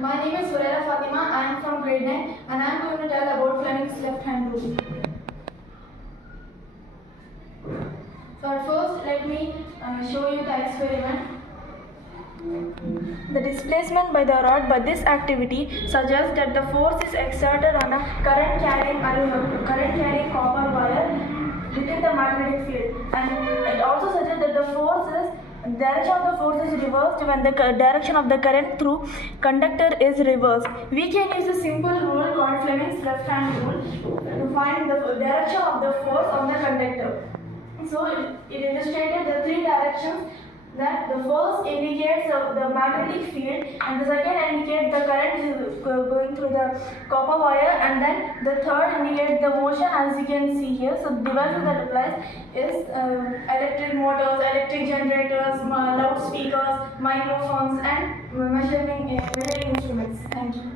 My name is Huraira Fathima. I am from grade 9 and I am going to tell about Fleming's left hand rule. So first let me show you the experiment. The displacement by the rod by this activity suggests that the force is exerted on a current carrying copper wire within the magnetic field, and it also suggests that the direction of the force is reversed when the direction of the current through conductor is reversed. We can use a simple rule called Fleming's left hand rule to find the direction of the force on the conductor. So it illustrated the three directions. That the first indicates the magnetic field, and the second indicates the current is going through the copper wire, and then the third indicates the motion, as you can see here. So the devices that applies is electric motors, electric generators, loudspeakers, microphones, and measuring instruments. Thank you.